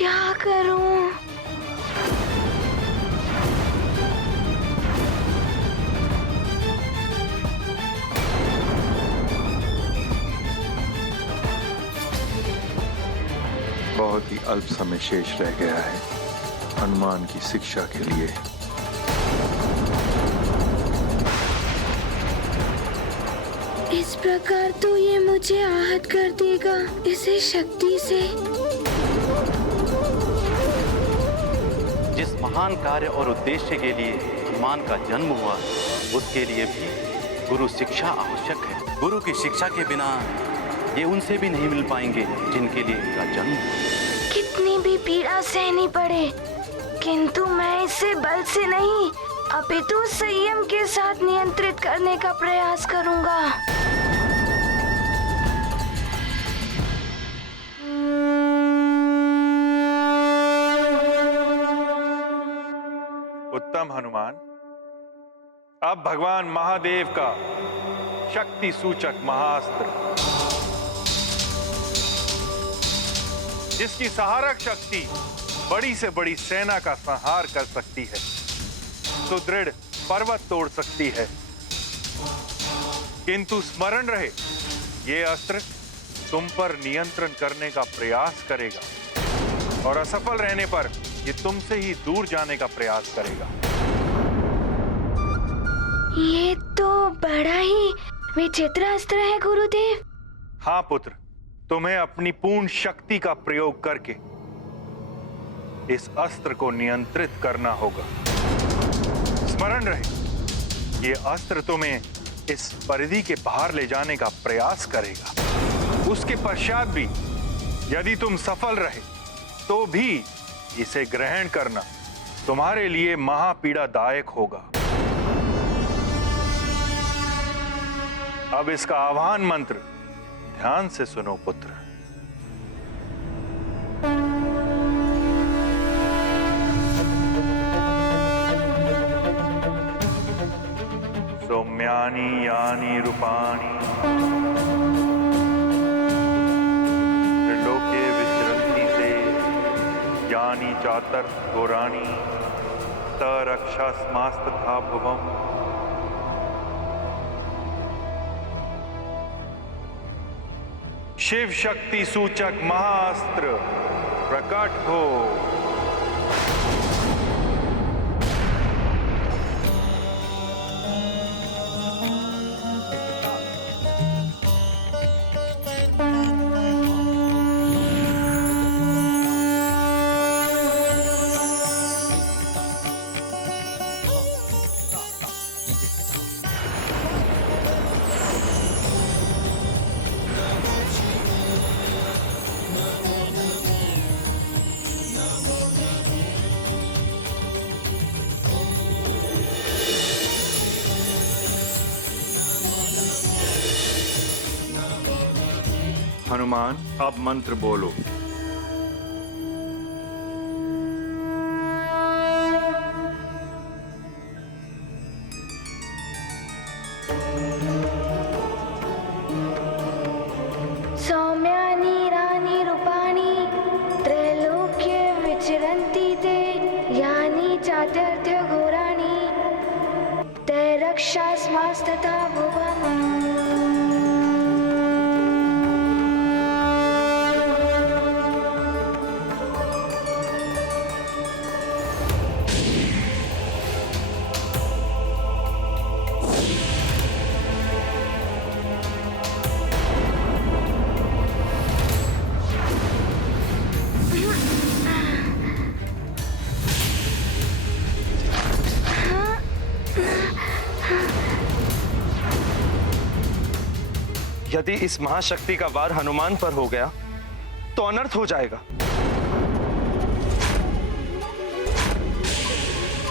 क्या करूं? बहुत ही अल्प समय शेष रह गया है हनुमान की शिक्षा के लिए। इस प्रकार तो ये मुझे आहत कर देगा, इसे शक्ति से। जिस महान कार्य और उद्देश्य के लिए हनुमान का जन्म हुआ, उसके लिए भी गुरु शिक्षा आवश्यक है। गुरु की शिक्षा के बिना ये उनसे भी नहीं मिल पाएंगे जिनके लिए इनका जन्म। कितनी भी पीड़ा सहनी पड़े, किंतु मैं इसे बल से नहीं अपितु संयम के साथ नियंत्रित करने का प्रयास करूंगा। उत्तम हनुमान, अब भगवान महादेव का शक्ति सूचक महाअस्त्र, जिसकी सहारक शक्ति बड़ी से बड़ी सेना का संहार कर सकती है, सुदृढ़ पर्वत तोड़ सकती है, किंतु स्मरण रहे ये अस्त्र तुम पर नियंत्रण करने का प्रयास करेगा और असफल रहने पर ये तुमसे ही दूर जाने का प्रयास करेगा। ये तो बड़ा ही विचित्र अस्त्र है गुरुदेव। हाँ पुत्र, तुम्हें अपनी पूर्ण शक्ति का प्रयोग करके इस अस्त्र को नियंत्रित करना होगा। स्मरण रहे ये अस्त्र तुम्हें इस परिधि के बाहर ले जाने का प्रयास करेगा। उसके पश्चात भी यदि तुम सफल रहे तो भी इसे ग्रहण करना तुम्हारे लिए महापीड़ादायक होगा। अब इसका आह्वान मंत्र ध्यान से सुनो पुत्र। सौम्यानि यानि रूपाणि त्रिलोके विचरन्ति ते यानि चातर घोराणि स रक्षास्मास्तथा भुवम्। शिव शक्ति सूचक महाअस्त्र प्रकट हो। हनुमान, अब मंत्र बोलो। सौम्यानि यानि रूपाणि त्रैलोक्ये विचरन्ति ते यानि चातुर्थ घोराणि ते रक्षास्मास्तथा भुवम्। यदि इस महाशक्ति का वार हनुमान पर हो गया तो अनर्थ हो जाएगा।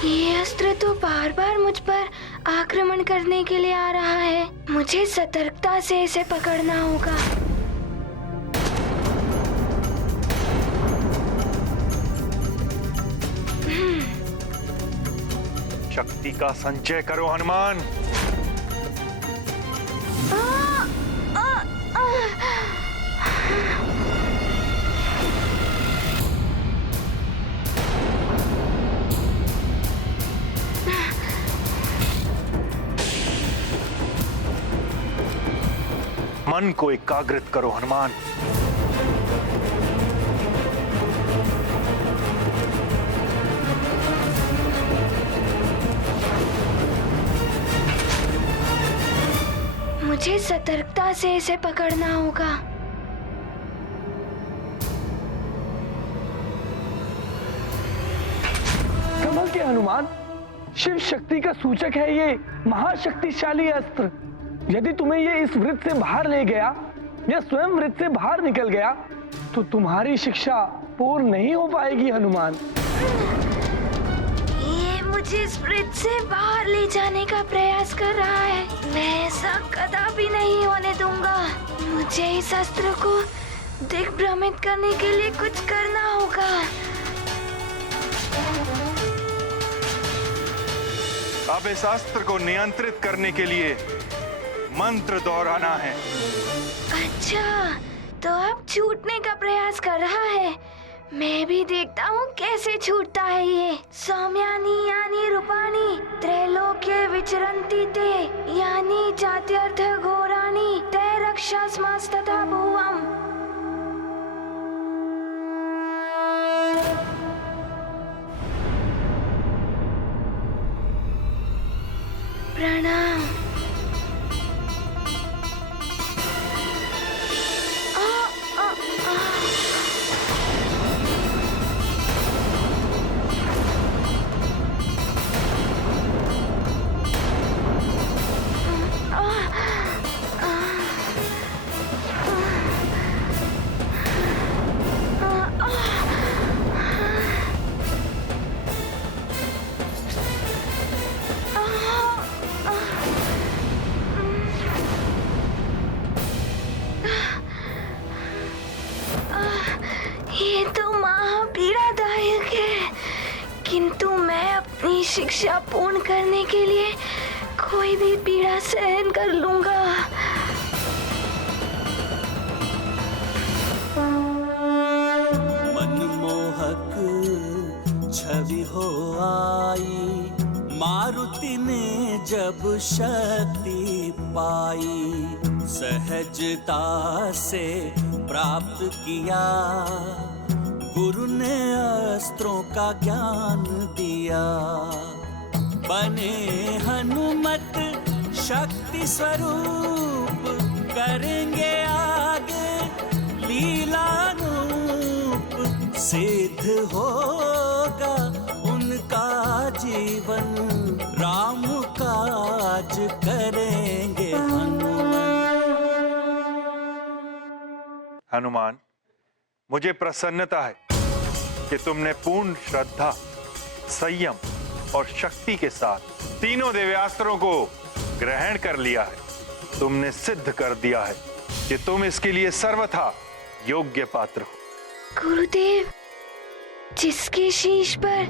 ये अस्त्र तो बार बार मुझ पर आक्रमण करने के लिए आ रहा है। मुझे सतर्कता से इसे पकड़ना होगा। शक्ति का संचय करो हनुमान। मन को एकाग्रित करो हनुमान। मुझे सतर्कता से इसे पकड़ना होगा। संभल के हनुमान, शिव शक्ति का सूचक है ये महाशक्तिशाली अस्त्र। यदि तुम्हें ये इस वृत्त से बाहर ले गया या स्वयं वृत्त से बाहर निकल गया तो तुम्हारी शिक्षा पूर्ण नहीं हो पाएगी हनुमान। ये मुझे इस वृत्त से बाहर ले जाने का प्रयास कर रहा है। मैं ऐसा कदापि नहीं होने दूंगा। मुझे इस अस्त्र को दिग्भ्रमित करने के लिए कुछ करना होगा। अब इस अस्त्र को नियंत्रित करने के लिए मंत्र दोहराना है। अच्छा, तो अब छूटने का प्रयास कर रहा है। मैं भी देखता हूँ कैसे छूटता है ये। सौम्यानी यानी रूपाणी त्रैलोक्य विचरन्ति ते यानी जात्यर्थ घोराणी ते रक्षास्मस्तथा भुवम्। प्रणाम। ये तो महापीड़ादायक है, किंतु मैं अपनी शिक्षा पूर्ण करने के लिए कोई भी पीड़ा सहन कर लूंगा। मनमोहक छवि हो आई, मारुति ने जब शक्ति पाई, सहजता से प्राप्त किया, गुरु ने अस्त्रों का ज्ञान दिया। बने हनुमत शक्ति स्वरूप, करेंगे आगे लीलानूप, सिद्ध होगा उनका जीवन, राम काज करेंगे हनुमान, मुझे प्रसन्नता है कि तुमने पूर्ण श्रद्धा, संयम और शक्ति के साथ तीनों दिव्यास्त्रों को ग्रहण कर लिया है। तुमने सिद्ध कर दिया है कि तुम इसके लिए सर्वथा योग्य पात्र हो। गुरुदेव, जिसके शीश पर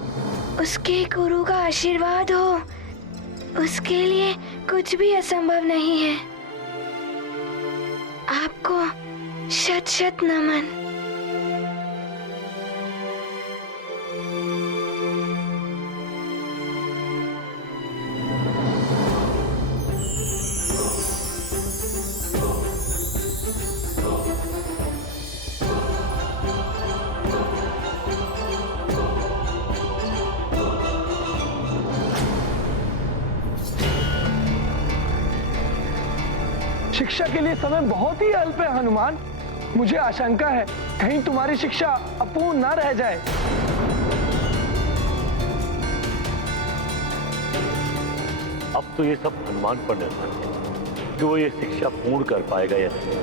उसके गुरु का आशीर्वाद हो, उसके लिए कुछ भी असंभव नहीं है। आपको शत शत नमन। शिक्षा के लिए समय बहुत ही अल्प है हनुमान। मुझे आशंका है कहीं तुम्हारी शिक्षा अपूर्ण ना रह जाए। अब तो ये सब हनुमान पर निर्भर है कि वो ये शिक्षा पूर्ण कर पाएगा या नहीं।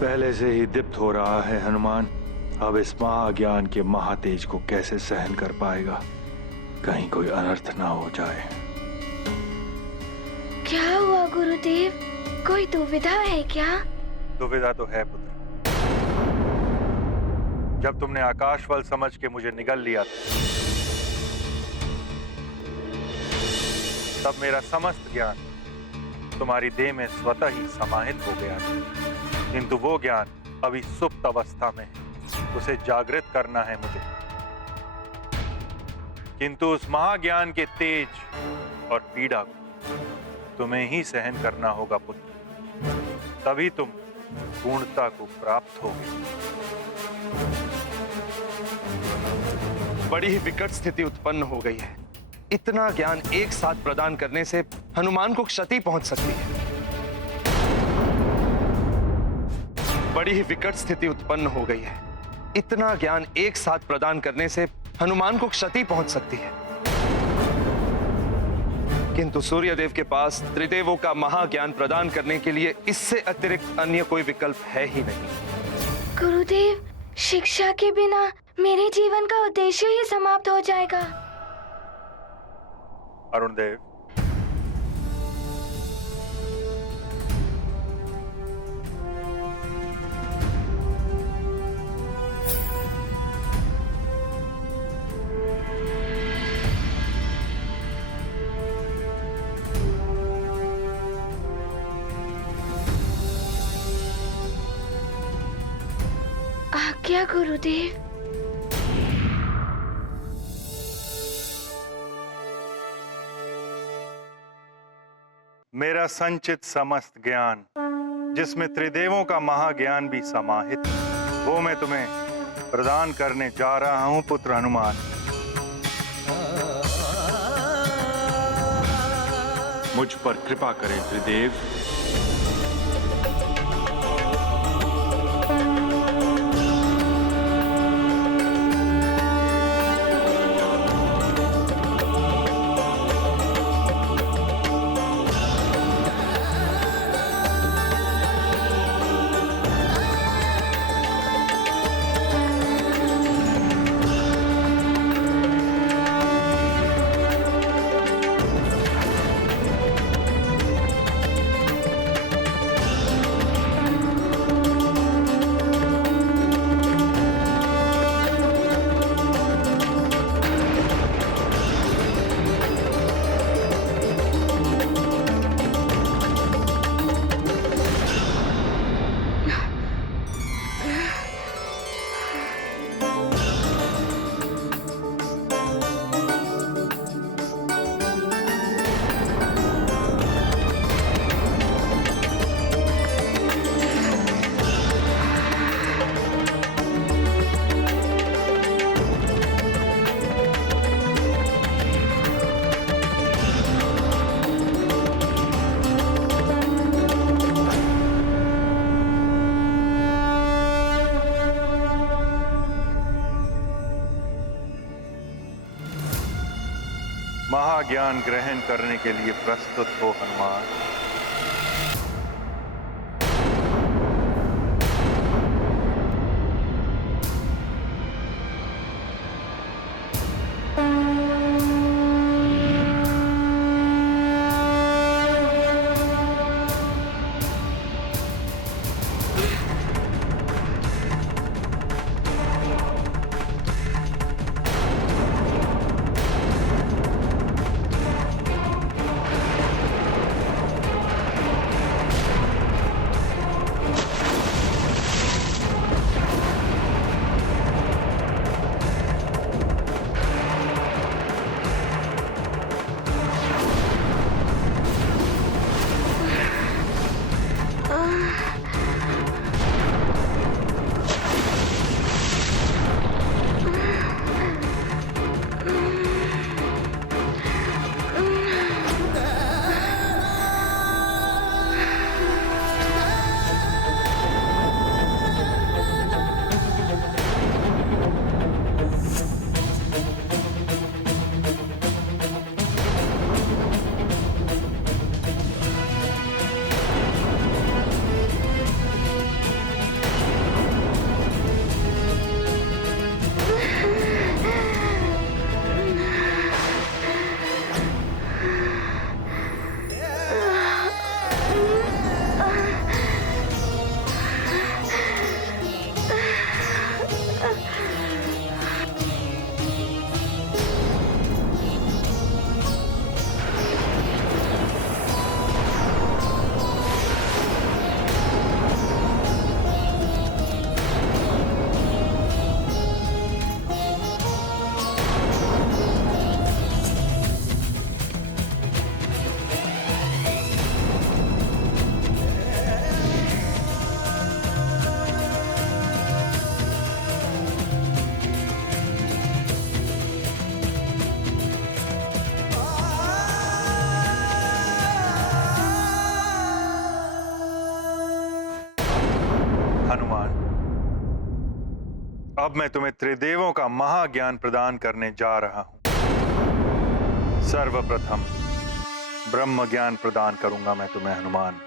पहले से ही दीप्त हो रहा है हनुमान। अब इस महाज्ञान के महातेज को कैसे सहन कर पाएगा? कहीं कोई अनर्थ ना हो जाए। क्या हुआ गुरुदेव? कोई दुविधा है क्या? दुविधा तो है पुत्र। जब तुमने आकाशवल समझ के मुझे निगल लिया था, तब मेरा समस्त ज्ञान तुम्हारी देह में स्वतः ही समाहित हो गया था। किंतु वो ज्ञान अभी सुप्त अवस्था में है, उसे जागृत करना है मुझे। किंतु उस महाज्ञान के तेज और पीड़ा को तुम्हें ही सहन करना होगा पुत्र, तभी तुम पूर्णता को प्राप्त होगे। बड़ी ही विकट स्थिति उत्पन्न हो गई है। इतना ज्ञान एक साथ प्रदान करने से हनुमान को क्षति पहुंच सकती है। बड़ी ही विकट स्थिति उत्पन्न हो गई है। इतना ज्ञान एक साथ प्रदान करने से हनुमान को क्षति पहुंच सकती है। किंतु सूर्यदेव के पास त्रिदेवों का महाज्ञान प्रदान करने के लिए इससे अतिरिक्त अन्य कोई विकल्प है ही नहीं। गुरुदेव, शिक्षा के बिना मेरे जीवन का उद्देश्य ही समाप्त हो जाएगा। अरुणदेव, आज्ञा गुरुदेव। मेरा संचित समस्त ज्ञान, जिसमें त्रिदेवों का महाज्ञान भी समाहित है, वो मैं तुम्हें प्रदान करने जा रहा हूं पुत्र हनुमान। मुझ पर कृपा करें त्रिदेव। महाज्ञान ग्रहण करने के लिए प्रस्तुत हो हनुमान। अब मैं तुम्हें त्रिदेवों का महाज्ञान प्रदान करने जा रहा हूं। सर्वप्रथम ब्रह्म ज्ञान प्रदान करूंगा मैं तुम्हें हनुमान।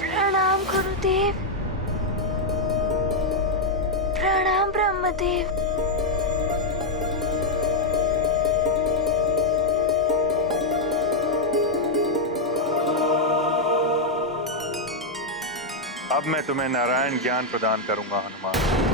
प्रणाम गुरुदेव। प्रणाम ब्रह्मदेव। अब मैं तुम्हें नारायण ज्ञान प्रदान करूंगा हनुमान।